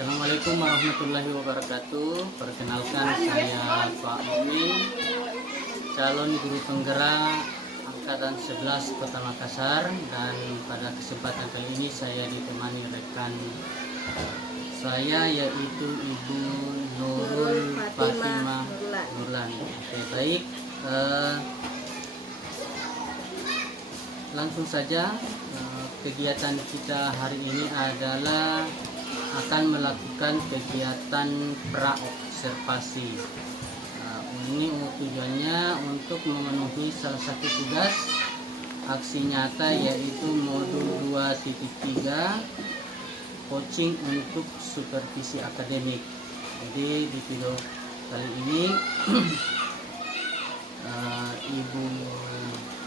Assalamualaikum warahmatullahi wabarakatuh. Perkenalkan, saya Pak Mumin, calon guru penggerak angkatan 11 Kota Makassar, dan pada kesempatan kali ini saya ditemani rekan saya yaitu Ibu Nurul Fatimah Nurlan. Oke, baik. Langsung saja, kegiatan kita hari ini adalah akan melakukan kegiatan praobservasi. Ini tujuannya untuk memenuhi salah satu tugas aksi nyata, yaitu modul 2.3 coaching untuk supervisi akademik. Jadi di video kali ini Ibu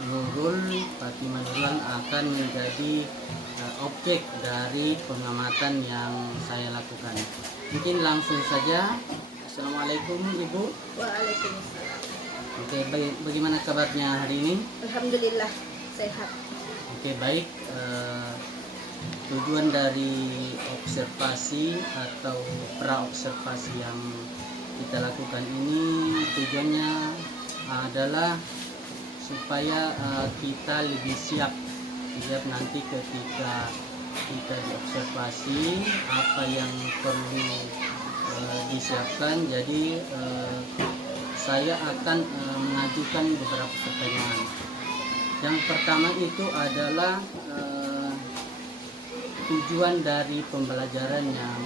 Nurul Fatimah Nurlan akan menjadi objek dari pengamatan yang saya lakukan. Mungkin langsung saja. Assalamualaikum Ibu. Waalaikumsalam. Oke, bagaimana kabarnya hari ini? Alhamdulillah sehat. Oke, baik. Tujuan dari observasi atau praobservasi yang kita lakukan ini, tujuannya adalah supaya kita lebih siap nanti ketika kita diobservasi apa yang perlu disiapkan. Jadi saya akan mengajukan beberapa pertanyaan. Yang pertama itu adalah tujuan dari pembelajaran yang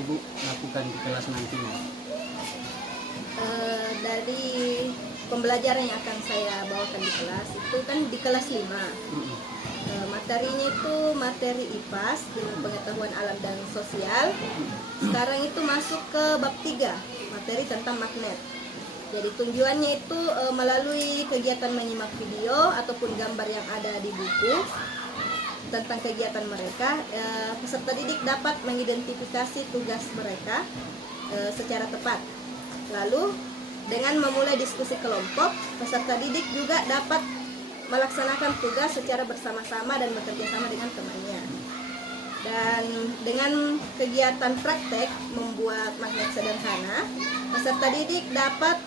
Ibu lakukan di kelas nantinya. Dari pembelajaran yang akan saya bawakan di kelas itu kan di kelas 5. Materinya itu materi IPAS dengan pengetahuan alam dan sosial. Sekarang itu masuk ke bab 3, materi tentang magnet. Jadi tujuannya itu melalui kegiatan menyimak video ataupun gambar yang ada di buku tentang kegiatan mereka, peserta didik dapat mengidentifikasi tugas mereka secara tepat. Lalu dengan memulai diskusi kelompok, peserta didik juga dapat melaksanakan tugas secara bersama-sama dan bekerja sama dengan temannya. Dan dengan kegiatan praktek membuat magnet sederhana, peserta didik dapat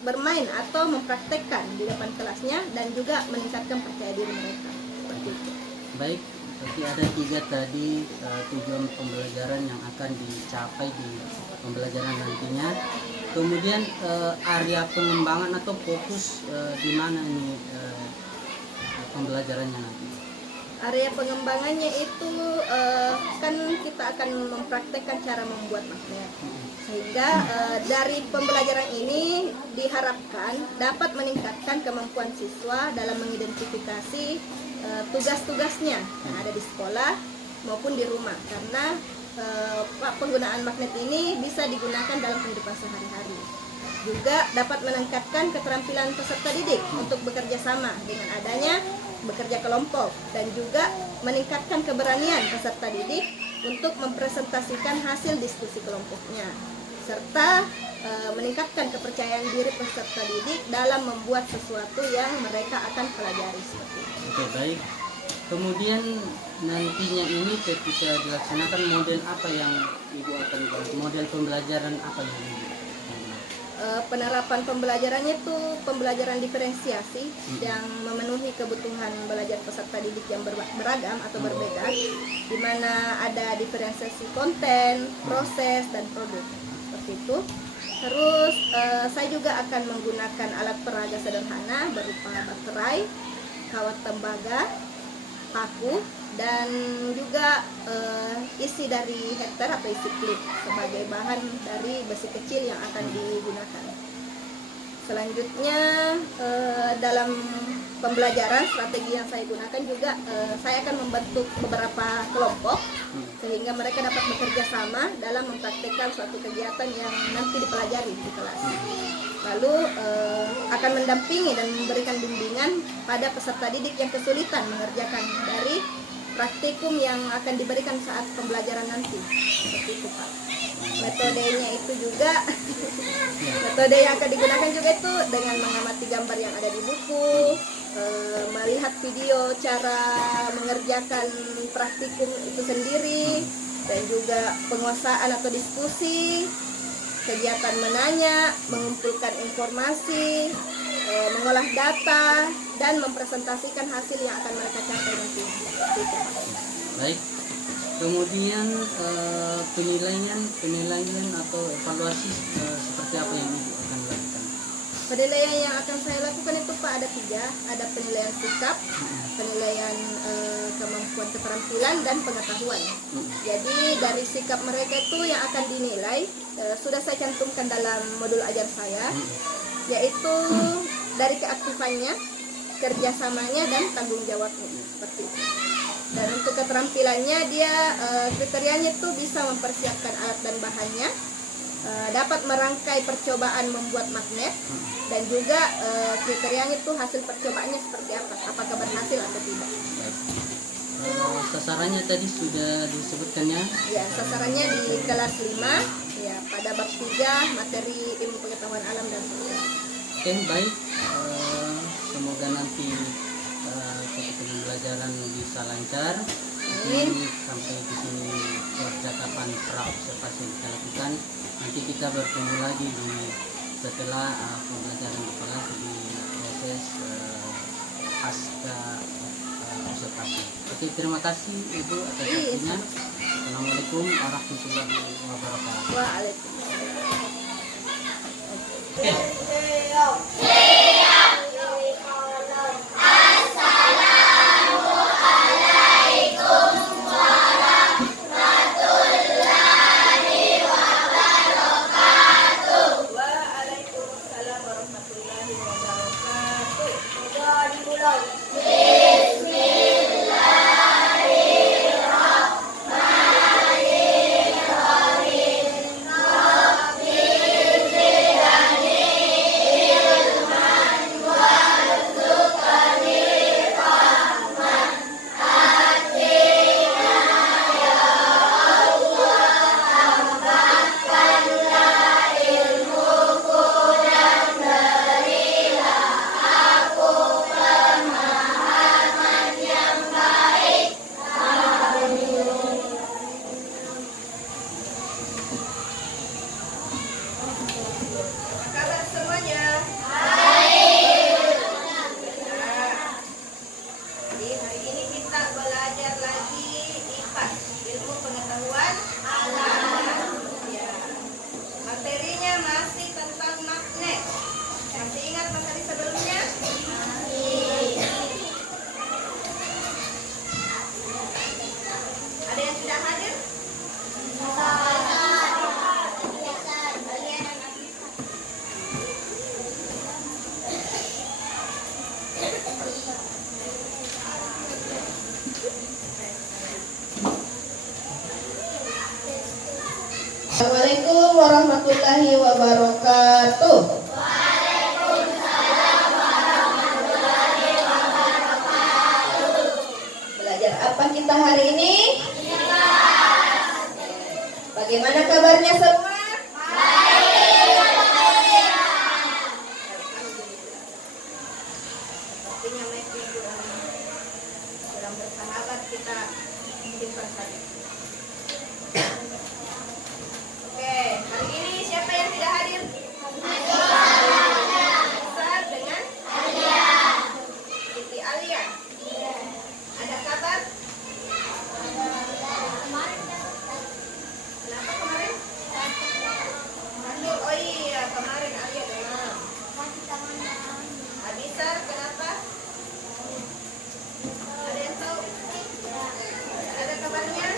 bermain atau mempraktekkan di depan kelasnya dan juga meningkatkan percaya diri mereka. Seperti itu. Baik, berarti ada 3 tadi tujuan pembelajaran yang akan dicapai di pembelajaran nantinya. Kemudian area pengembangan atau fokus di mana ini pembelajarannya nanti? Area pengembangannya itu kan kita akan mempraktekkan cara membuat magnet, sehingga dari pembelajaran ini diharapkan dapat meningkatkan kemampuan siswa dalam mengidentifikasi tugas-tugasnya yang ada di sekolah maupun di rumah, karena penggunaan magnet ini bisa digunakan dalam kehidupan sehari-hari. Juga dapat meningkatkan keterampilan peserta didik untuk bekerja sama dengan adanya bekerja kelompok, dan juga meningkatkan keberanian peserta didik untuk mempresentasikan hasil diskusi kelompoknya, serta meningkatkan kepercayaan diri peserta didik dalam membuat sesuatu yang mereka akan pelajari. Oke, baik. Kemudian nantinya ini ketika dilaksanakan, model apa yang Ibu akan buat? Model pembelajaran apa yang Ibu? Penerapan pembelajarannya itu pembelajaran diferensiasi yang memenuhi kebutuhan belajar peserta didik yang beragam atau berbeda, di mana ada diferensiasi konten, proses, dan produk. Seperti itu. Terus saya juga akan menggunakan alat peraga sederhana berupa baterai, kawat tembaga, paku, dan juga isi dari header atau isi klip sebagai bahan dari besi kecil yang akan digunakan. Selanjutnya dalam pembelajaran, strategi yang saya gunakan juga saya akan membentuk beberapa kelompok sehingga mereka dapat bekerja sama dalam mempraktikkan suatu kegiatan yang nanti dipelajari di kelas. Lalu akan mendampingi dan memberikan bimbingan pada peserta didik yang kesulitan mengerjakan dari praktikum yang akan diberikan saat pembelajaran nanti. Seperti itu, Pak. Metodenya itu juga metode yang akan digunakan juga itu dengan mengamati gambar yang ada di buku, melihat video cara mengerjakan praktikum itu sendiri, dan juga penguasaan atau diskusi, kegiatan menanya, mengumpulkan informasi, mengolah data, dan mempresentasikan hasil yang akan mereka capai nanti. Seperti itu. Baik. Kemudian penilaian atau evaluasi seperti apa yang Ibu akan lakukan? Penilaian yang akan saya lakukan itu Pak ada 3, ada penilaian sikap, penilaian kemampuan keterampilan, dan pengetahuan. Jadi dari sikap mereka itu yang akan dinilai sudah saya cantumkan dalam modul ajar saya, yaitu dari keaktifannya, kerjasamanya, dan tanggung jawabnya, seperti itu. Dan untuk keterampilannya dia kriterianya itu bisa mempersiapkan alat dan bahannya, dapat merangkai percobaan membuat magnet, dan juga kriterianya itu hasil percobaannya seperti apa, apakah berhasil atau tidak. Sasarannya tadi sudah disebutkannya. Ya, sasarannya di kelas 5 ya, pada bab 3 materi ilmu pengetahuan alam dan sosial. Oke, baik. Semoga nanti pembelajaran bisa lancar. Amin. Sampai di sini percakapan pra-observasi yang kita lakukan. Nanti kita bertemu lagi setelah pembelajaran di kelas di proses pasca observasi. Oke, terima kasih Ibu atas waktunya. Assalamualaikum warahmatullahi wabarakatuh. Waalaikumsalam. Assalamualaikum warahmatullahi wabarakatuh. Belajar apa kita hari ini? Bagaimana kabarnya semua? Sepertinya mereka kurang bersahabat, kita simpan saja. Oke, hari ini siapa yang tidak hadir? Besar dengan Siti Alia. Ada kabar? Kenapa kemarin? Oh iya, kemarin Alia demam. Abisar kenapa? Ada yang tahu? Ada kabarnya?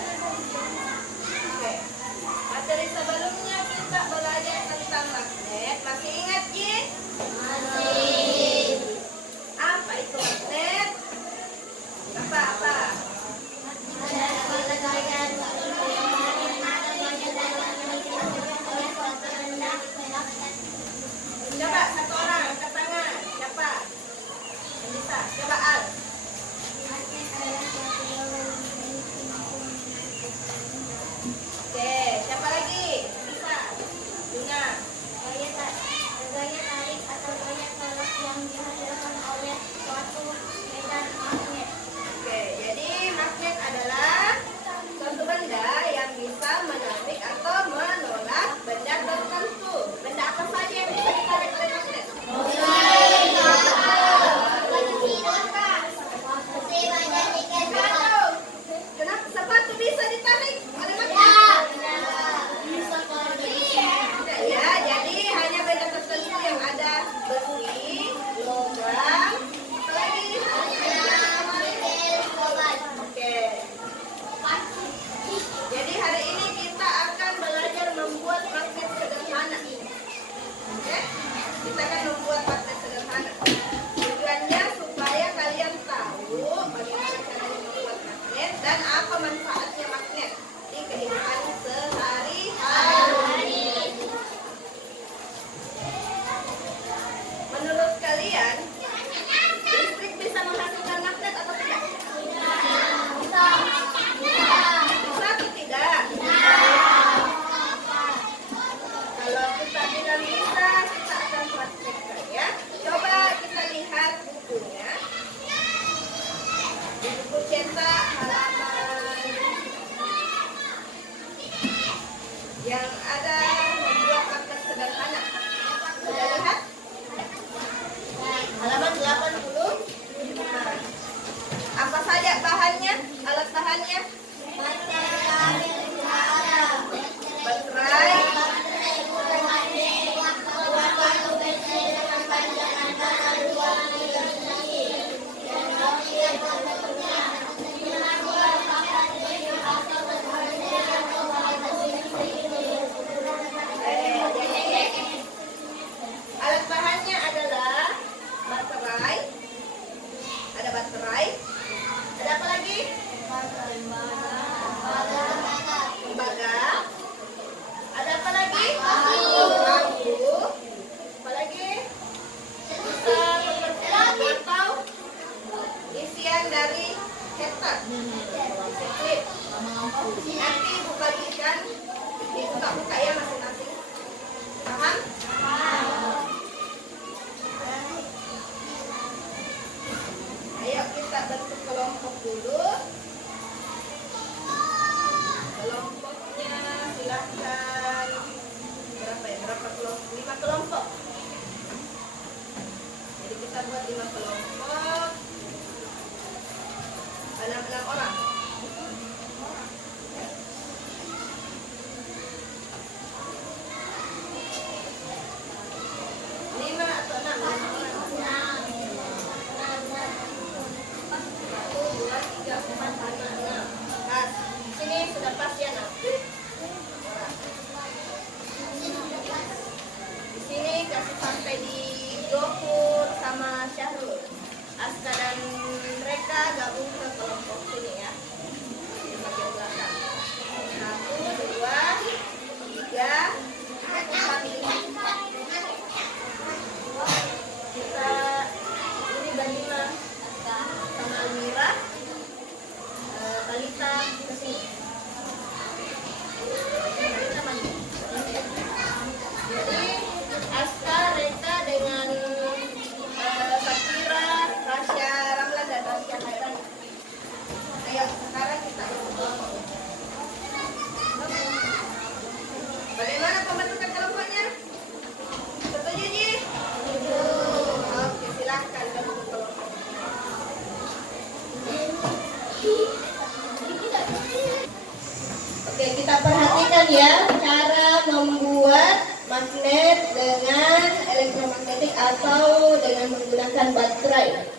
kita perhatikan ya cara membuat magnet dengan elektromagnetik atau dengan menggunakan baterai.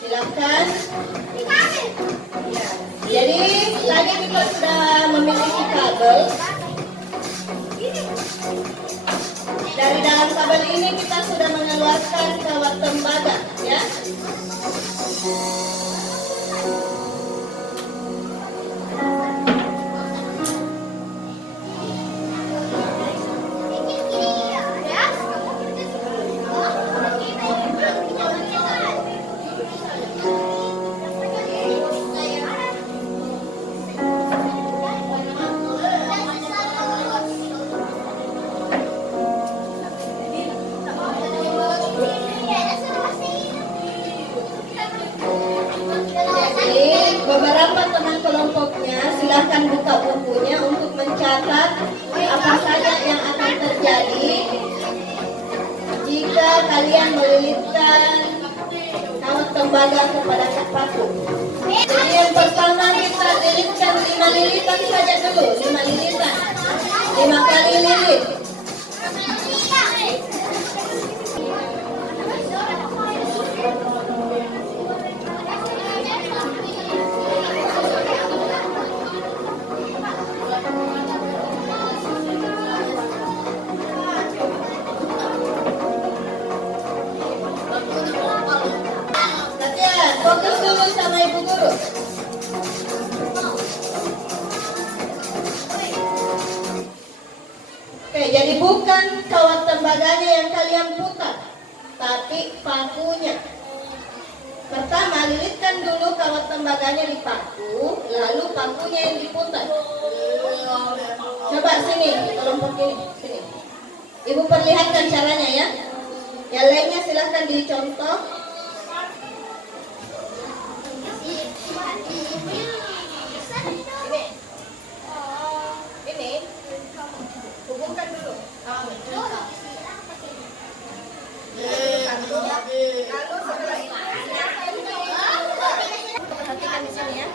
Silakan. Ya. Jadi tadi kita sudah memiliki kabel. Dari dalam kabel ini kita sudah mengeluarkan kawat tembaga, ya. Beberapa teman kelompoknya silahkan buka bukunya untuk mencatat apa saja yang akan terjadi jika kalian melilitkan kawat tembaga kepada sepatu. Jadi yang pertama kita lilitkan 5 lilitan saja dulu, 5 lilitan, 5 kali lilit. Fokus dulu sama ibu guru. Oke, jadi bukan kawat tembaganya yang kalian putar, tapi pakunya. Pertama, lilitkan dulu kawat tembaganya di paku, lalu pakunya yang diputar. Coba sini, kelompok ini, sini. Ibu perlihatkan caranya ya. Yang lainnya silahkan dicontoh. Ini hubungkan dulu. Lalu setelah itu perhatikan di sini ya.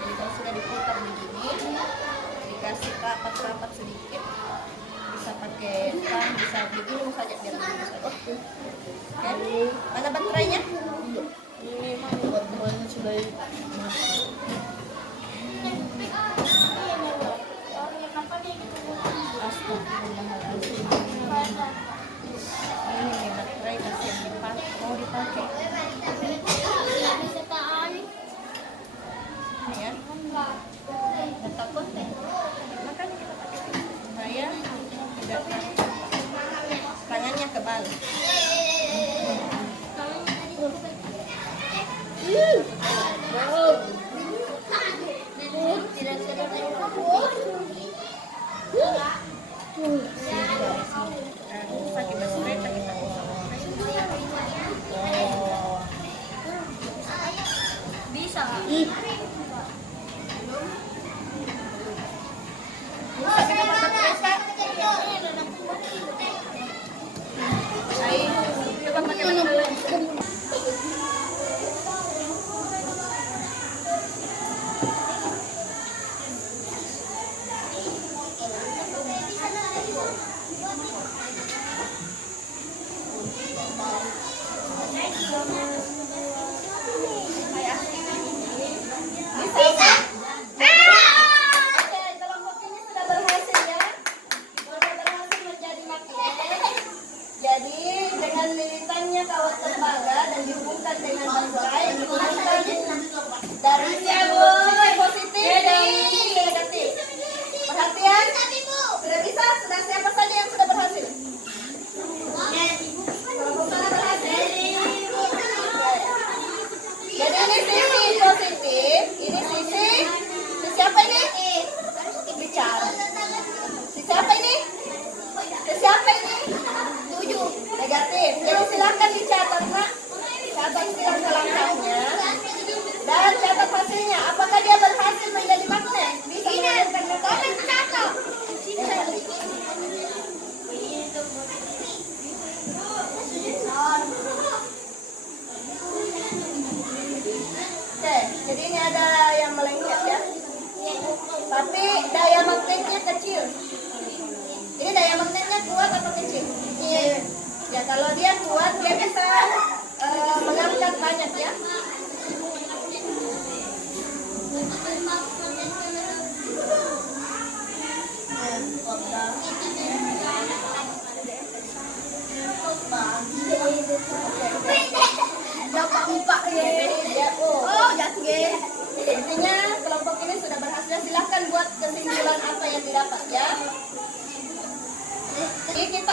Jadi kalau sudah diputar begini, dikasih rapat-rapat sedikit. Bisa pakai tan, bisa begini saja biar begini saja. Oke. Mana baterainya? Ini baterainya sudah ini baterai masih dipakai, mau dipakai. Ini ya. Nggak takut? Makanya kita pakai supaya tidak tangannya kebal.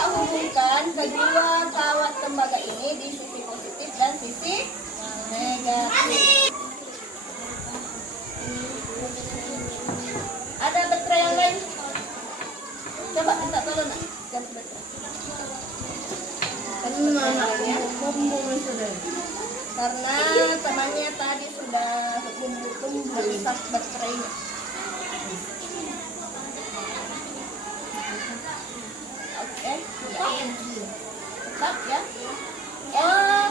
kita hubungkan kedua kawat tembaga ini di sisi positif dan sisi negatif. Ada baterai yang lain? Coba minta tolong nak. Ganti baterai. Karena temannya tadi sudah merusak baterainya. Oke, tetap ya. Oh,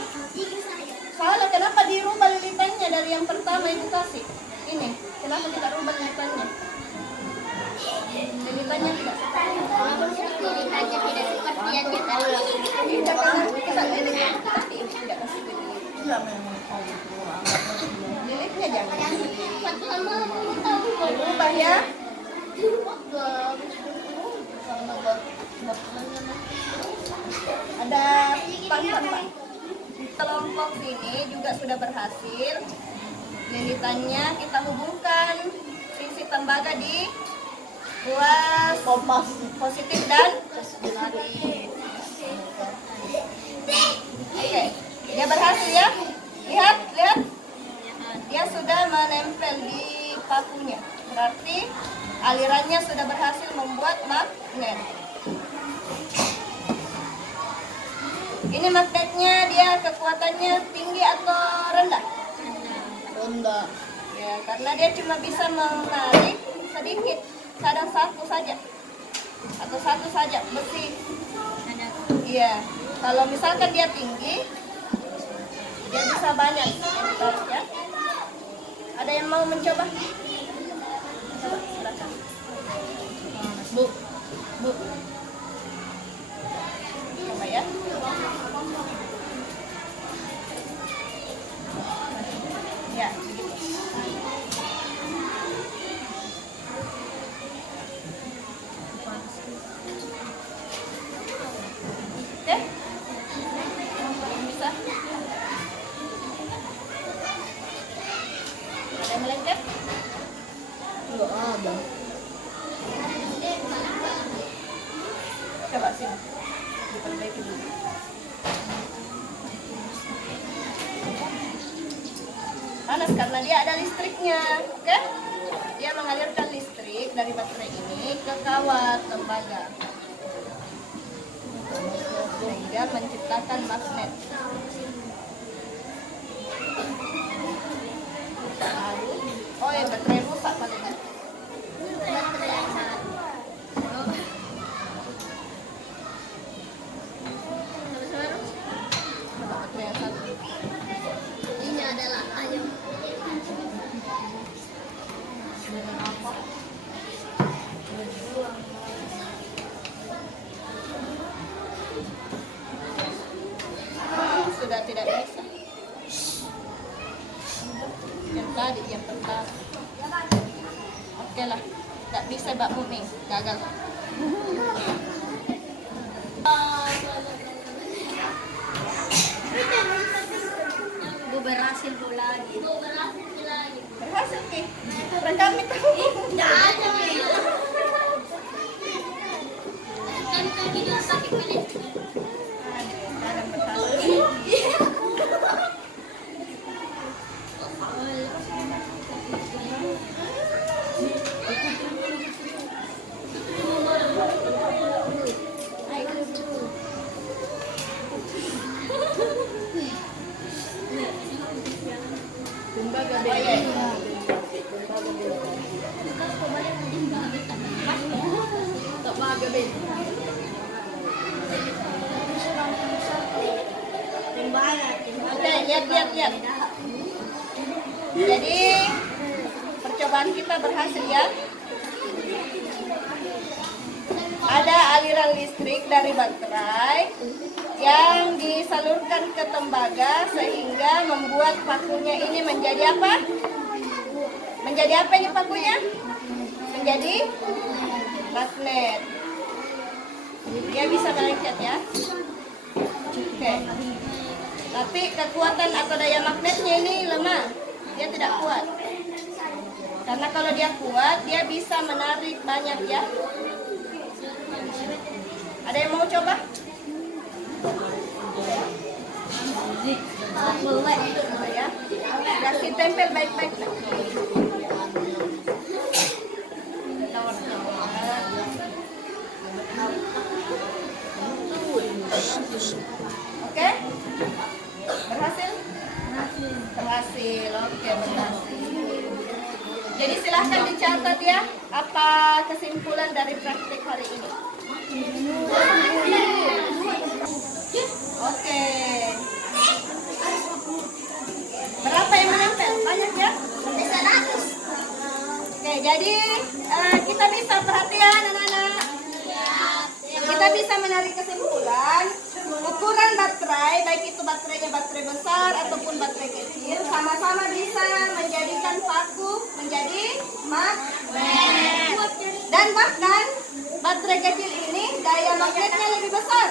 salah. Kenapa dirubah lilitannya dari yang pertama itu kasih? Ini, kenapa tidak rubah lilitannya? Lilitannya tidak seperti lilitannya tidak seperti yang kita tidak tapi tidak kasih lilitnya jangan berubah ya. Ada pang-pang. Kelompok sini juga sudah berhasil. Lilitannya kita hubungkan sisi tembaga di ruas positif dan oke, dia berhasil ya. Lihat. Dia sudah menempel di pakunya. Berarti alirannya sudah berhasil membuat magnet. Ini magnetnya dia kekuatannya tinggi atau rendah? Rendah. Ya, karena dia cuma bisa menarik sedikit, kadang satu saja atau satu saja besi. Iya. Kalau misalkan dia tinggi, dia bisa banyak yang ditarik ya. Ada yang mau mencoba? Coba silakan. Bu. Coba ya. Ya, begitu. Oke. Bisa. Ada yang melengket? Enggak ada. Coba sini. Diperbaiki dulu. Panas karena dia ada listriknya, oke? Dia mengalirkan listrik dari baterai ini ke kawat tembaga sehingga menciptakan magnet. Oh ya, baterai rusak paling ya. Baterai yang satu. Ini adalah ayam. Sudah tidak bisa. Yang tadi yang pertama. Oke lah, tidak bisa Mbak Muming, gagal. Berhasil lagi. Berhasil nih. Rekam itu. Tidak ada nih. Kan tadi dia sakit banget. Ada berhasil. Oke, lihat. Jadi percobaan kita berhasil ya. Ada aliran listrik dari baterai yang disalurkan ke tembaga sehingga membuat pakunya ini menjadi apa? Menjadi apa ini pakunya? Menjadi magnet. Dia bisa melengket ya. Oke. Tapi kekuatan atau daya magnetnya ini lemah. Dia tidak kuat. Karena kalau dia kuat, dia bisa menarik banyak ya. Ada yang mau coba? Ya. Kasih tempel baik-baik. Oke? Berhasil? Berhasil. Oke, berhasil. Jadi silahkan dicatat ya, apa kesimpulan dari praktik hari ini. Oke. Berapa yang menempel? Banyak ya? Sampai 100. Oke, jadi kita bisa perhatian anak-anak. Kita bisa menarik kesimpulan ukuran baterai, baik itu baterainya baterai besar ataupun baterai kecil, sama-sama bisa menjadikan paku menjadi magnet. Dan bahkan baterai kecil ini daya magnetnya lebih besar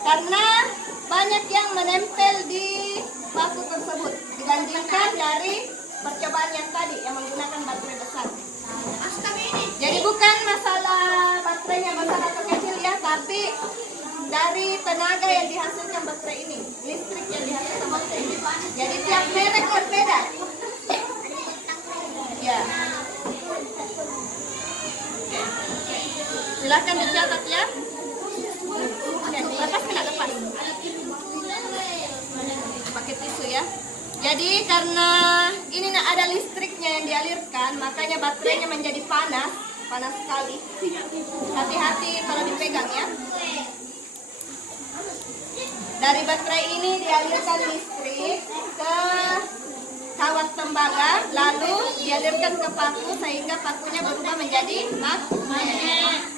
karena banyak yang menempel di paku tersebut dibandingkan dari percobaan yang tadi yang menggunakan baterai besar. Jadi bukan masalah baterainya besar atau kecil ya, tapi dari tenaga yang dihasilkan baterai ini, listrik yang dihasilkan baterai ini. Jadi tiap merek berbeda. Ya. Silakan dicatat ya. Oke, lepas kena lepas. Pakai tisu ya. Jadi karena ini ada listriknya yang dialirkan, makanya baterainya menjadi panas sekali. Hati-hati kalau dipegang ya. Dari baterai ini dialirkan listrik ke kawat tembaga, lalu dialirkan ke paku sehingga pakunya berubah menjadi magnet.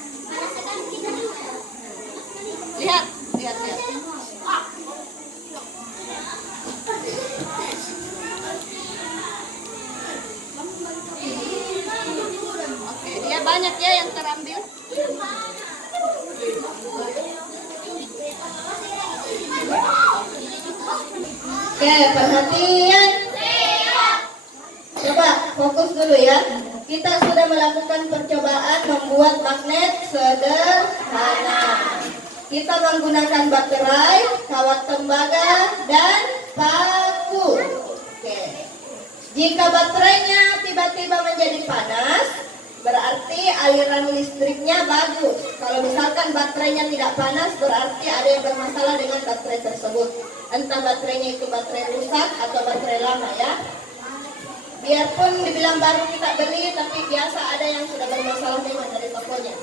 Lihat. Oke, dia banyak ya yang terambil. Oke, perhatian. Coba fokus dulu ya. Kita sudah melakukan percobaan membuat magnet sederhana. Kita menggunakan baterai, kawat tembaga, dan paku. Oke. Jika baterainya tiba-tiba menjadi panas, berarti aliran listriknya bagus. Kalau misalkan baterainya tidak panas, berarti ada yang bermasalah dengan baterai tersebut. Entah baterainya itu baterai rusak atau baterai lama ya. Biarpun dibilang baru kita beli, tapi biasa ada yang sudah bermasalah memang dari tokonya.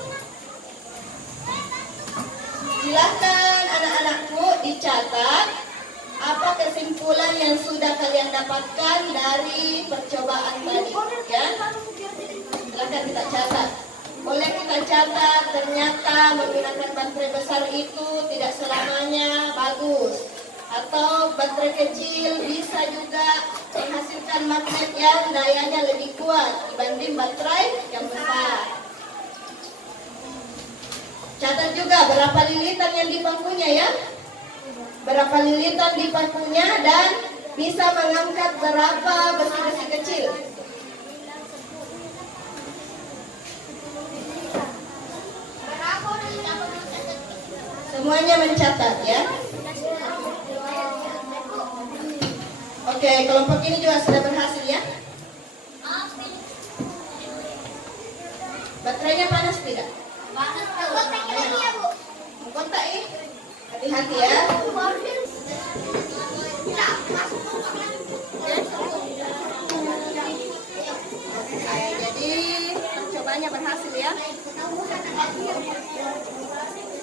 Silakan anak-anakku dicatat apa kesimpulan yang sudah kalian dapatkan dari percobaan tadi ya. Silakan kita catat. Boleh kita catat ternyata menggunakan baterai besar itu tidak selamanya bagus. Atau baterai kecil bisa juga menghasilkan magnet yang dayanya lebih kuat dibanding baterai yang besar. Catat juga berapa lilitan yang di pakunya ya. Berapa lilitan di pakunya dan bisa mengangkat berapa besi-besi kecil. Semuanya mencatat ya. Oke, kelompok ini juga sudah berhasil ya. Baterainya panas tidak? Panas. Kontak ini. Hati-hati ya. Jadi percobaannya berhasil ya.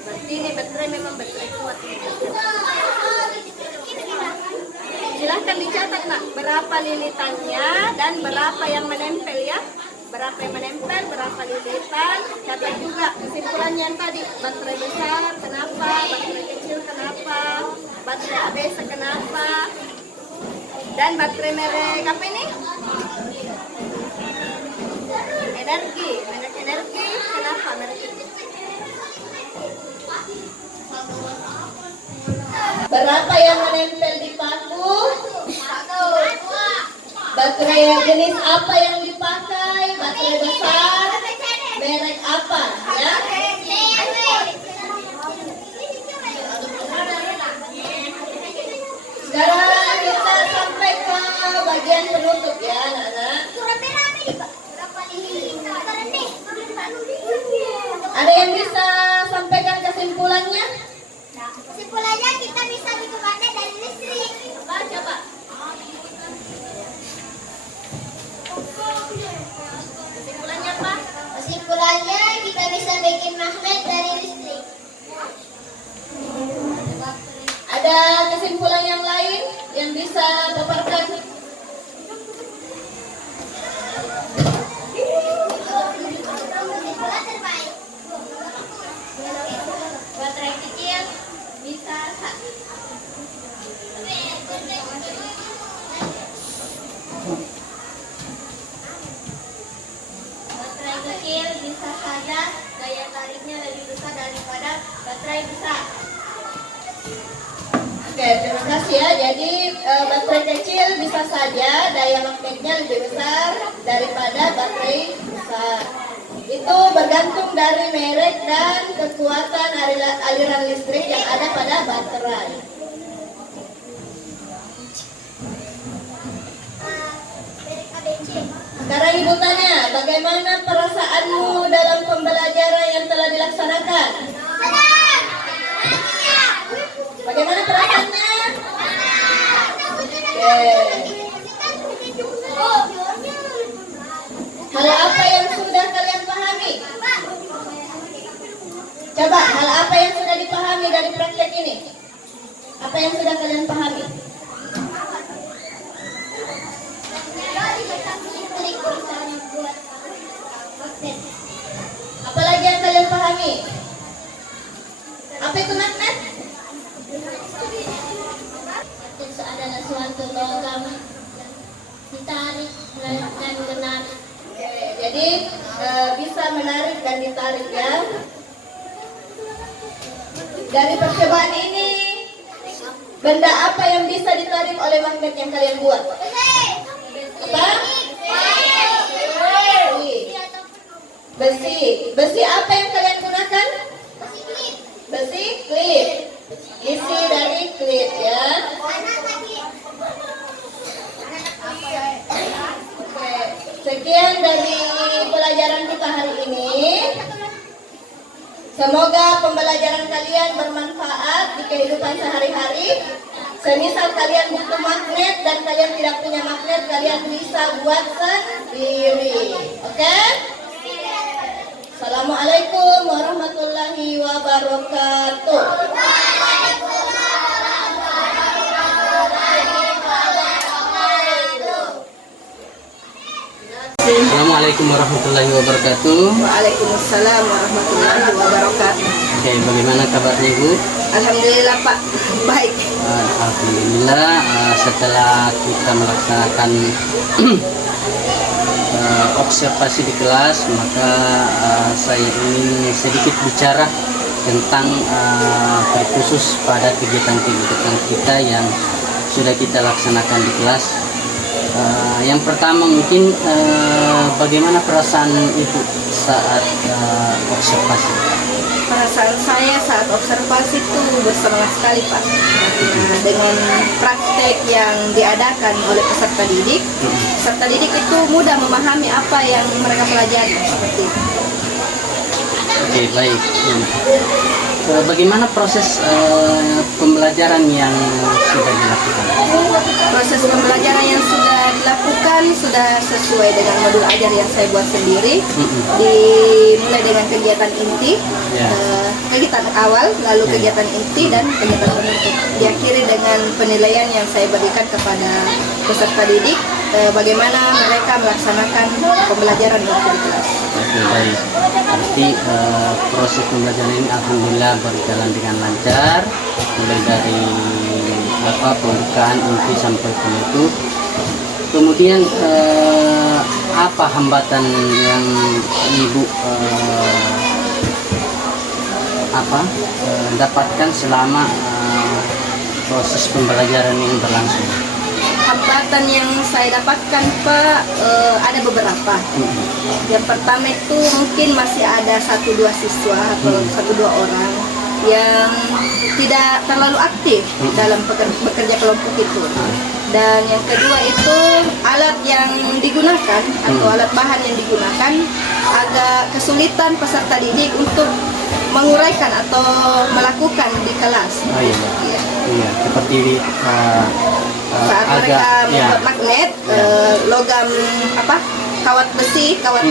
Berarti ini baterai memang baterai kuat. Silahkan dicatat nak berapa lilitannya dan berapa yang menempel ya. Berapa yang menempel, berapa lilitan. Catat juga kesimpulannya yang tadi. Baterai besar kenapa, baterai kecil kenapa, baterai ABS kenapa, dan baterai merek apa ini? Merek energi kenapa merek itu? Berapa yang menempel di paku? Baterai jenis apa yang dipakai? Baterai besar, merek apa? Ya. bagian penutup ya anak-anak. Ada yang bisa sampaikan kesimpulannya? Kesimpulannya kita bisa bikin magnet dari listrik. Coba. Kesimpulannya apa? Kesimpulannya kita bisa bikin magnet dari listrik. Ada kesimpulan yang lain yang bisa paparkan? Kesimpulan terbaik. Baterai kecil bisa baterai kecil bisa saja daya tariknya lebih besar daripada baterai besar. Oke, terima kasih ya. Jadi baterai kecil bisa saja daya magnetnya lebih besar daripada baterai besar. Itu bergantung dari merek dan kekuatan aliran listrik yang ada pada baterai. Sekarang Ibu tanya, bagaimana perasaanmu dalam pembelajaran yang telah dilaksanakan? Bagaimana perasaannya? Oke. Hal apa yang sudah kalian pahami? Coba, hal apa yang sudah dipahami dari praktek ini? Apa yang sudah kalian pahami? Apalagi yang kalian pahami? Apa itu magnet? Itu adalah suatu logam ditarik dan menarik. Jadi bisa menarik dan ditarik ya. Dari percobaan ini, benda apa yang bisa ditarik oleh magnet yang kalian buat? Apa? Besi. Besi apa yang kalian gunakan? Besi klip. Isi dari klip ya. Oke, sekian dari pelajaran kita hari ini. Semoga pembelajaran kalian bermanfaat di kehidupan sehari-hari. Semisal kalian butuh magnet dan kalian tidak punya magnet, kalian bisa buat sendiri. Oke? Assalamualaikum warahmatullahi wabarakatuh. Assalamualaikum warahmatullahi wabarakatuh. Waalaikumsalam warahmatullahi wabarakatuh. Oke, bagaimana kabarnya Ibu? Alhamdulillah Pak, baik. Alhamdulillah, setelah kita melaksanakan observasi di kelas, maka saya ingin sedikit bicara tentang terkhusus pada kegiatan-kegiatan kita yang sudah kita laksanakan di kelas. Yang pertama mungkin bagaimana perasaan Ibu saat observasi? Perasaan saya saat observasi itu bersemangat sekali Pak. Dengan praktek yang diadakan oleh peserta didik, peserta didik itu mudah memahami apa yang mereka pelajari seperti itu. Oke, baik. Bagaimana proses pembelajaran yang sudah dilakukan? Proses pembelajaran yang sudah dilakukan sudah sesuai dengan modul ajar yang saya buat sendiri. Dimulai dengan kegiatan inti, kegiatan awal, lalu kegiatan inti dan kegiatan penutup. Diakhiri dengan penilaian yang saya berikan kepada peserta didik, bagaimana mereka melaksanakan pembelajaran di kelas. Oke, baik. Berarti proses pembelajaran ini alhamdulillah berjalan dengan lancar, mulai dari pembukaan inti sampai penutup. Kemudian apa hambatan yang Ibu dapatkan selama proses pembelajaran ini berlangsung? Hambatan yang saya dapatkan Pak ada beberapa. Yang pertama itu mungkin masih ada 1-2 siswa atau 1-2 orang yang tidak terlalu aktif dalam bekerja kelompok itu. Dan yang kedua itu alat yang digunakan atau alat bahan yang digunakan agak kesulitan peserta didik untuk menguraikan atau melakukan di kelas. Oh iya. Iya. Iya, seperti Saat mereka membuat magnet, logam kawat besi, kawat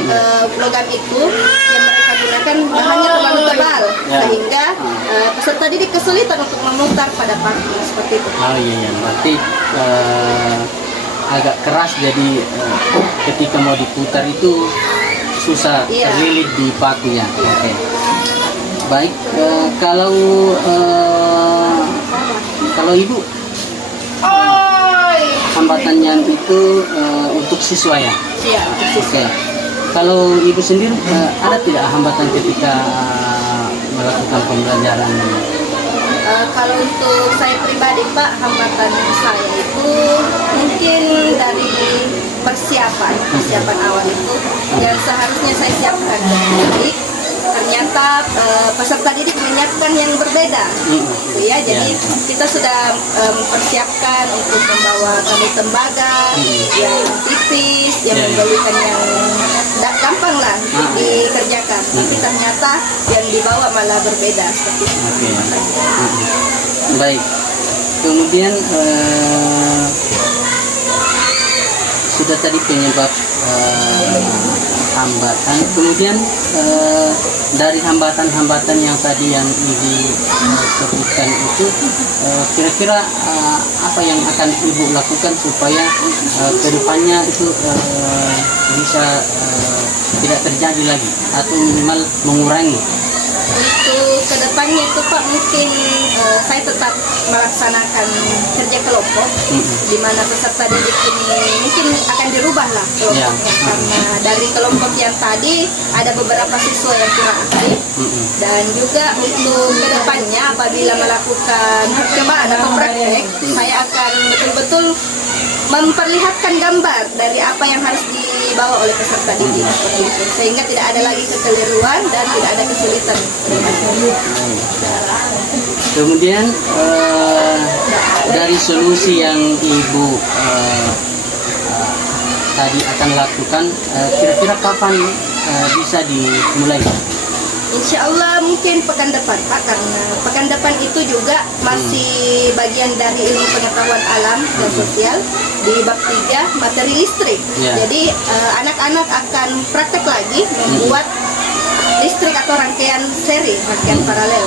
logam itu yang mereka gunakan bahannya terlalu tebal, sehingga peserta didik kesulitan untuk memutar pada paku seperti itu. Oh iya, berarti agak keras, jadi ketika mau diputar itu susah terlilit di paku ya. Oke. Baik, kalau ibu hambatannya itu untuk siswa ya. Iya. Oke. Kalau ibu sendiri ada tidak hambatan ketika melakukan pembelajaran? Kalau untuk saya pribadi Pak, hambatan saya itu mungkin dari persiapan awal itu yang seharusnya saya siapkan jadi ternyata peserta didik menyiapkan yang berbeda gitu ya. Jadi kita sudah mempersiapkan untuk membawa tabung tembaga yang tipis, yang membelikan yang gampang lah dikerjakan, tapi ternyata yang dibawa malah berbeda seperti itu. Baik, kemudian sudah tadi penyebab hambatan, kemudian dari hambatan-hambatan yang tadi yang ibu sebutkan itu kira-kira apa yang akan ibu lakukan supaya kedepannya itu bisa tidak terjadi lagi atau minimal mengurangi? Untuk kedepannya itu Pak, mungkin saya tetap melaksanakan kerja kelompok di mana peserta didik ini mungkin akan dirubah lah kelompoknya, karena dari kelompok yang tadi ada beberapa siswa yang kurang aktif, dan juga untuk kedepannya apabila melakukan percobaan atau praktek, saya akan betul-betul memperlihatkan gambar dari apa yang harus dibawa oleh peserta didik seperti itu, sehingga tidak ada lagi kekeliruan dan tidak ada kesulitan. Kemudian dari solusi yang ibu tadi akan lakukan, kira-kira kapan bisa dimulai? Insya Allah mungkin pekan depan Pak, karena pekan depan itu juga masih bagian dari ilmu pengetahuan alam dan sosial di bab 3 materi listrik. Jadi anak-anak akan praktek lagi membuat listrik atau rangkaian seri, rangkaian paralel.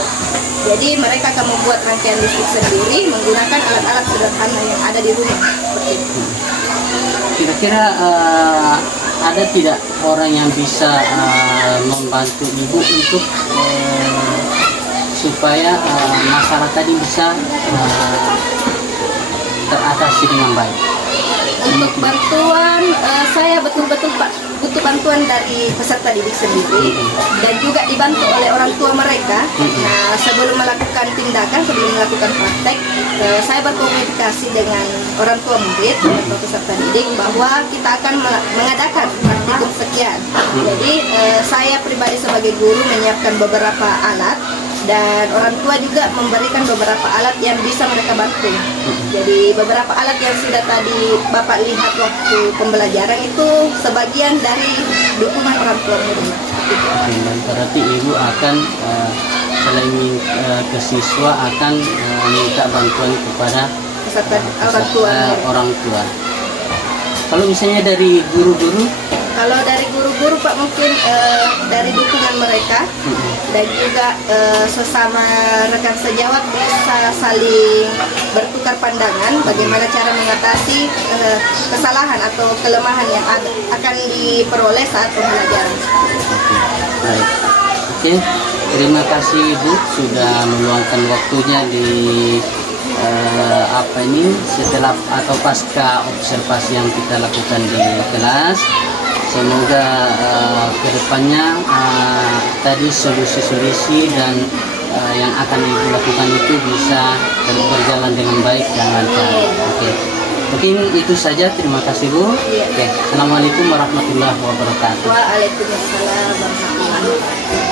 Jadi mereka akan membuat rangkaian listrik sendiri menggunakan alat-alat sederhana yang ada di rumah seperti itu. Kira-kira ada tidak orang yang bisa membantu ibu untuk supaya masalah tadi bisa teratasi dengan baik? Untuk bantuan, saya betul-betul Pak butuh bantuan dari peserta didik sendiri dan juga dibantu oleh orang tua mereka. Nah, sebelum melakukan tindakan, sebelum melakukan praktek, saya berkomunikasi dengan orang tua murid, orang tua peserta didik, bahwa kita akan mengadakan praktikum sekian. Jadi saya pribadi sebagai guru menyiapkan beberapa alat, dan orang tua juga memberikan beberapa alat yang bisa mereka bantu. Jadi beberapa alat yang sudah tadi Bapak lihat waktu pembelajaran itu sebagian dari dukungan orang tua murid. Dan berarti ibu akan selain ke siswa akan minta bantuan kepada orang tua. Kalau misalnya dari guru-guru? Kalau dari guru-guru Pak, mungkin dari dukungan mereka dan juga sesama rekan sejawat bisa saling bertukar pandangan bagaimana cara mengatasi kesalahan atau kelemahan yang akan diperoleh saat pembelajaran. Baik. Oke, terima kasih Ibu sudah meluangkan waktunya di setelah atau pasca observasi yang kita lakukan di kelas. Semoga kedepannya tadi solusi-solusi dan yang akan Ibu lakukan itu bisa berjalan dengan baik dan lancar. Oke. Mungkin itu saja. Terima kasih Bu. Oke. Assalamualaikum warahmatullahi wabarakatuh. Waalaikumsalam warahmatullahi wabarakatuh.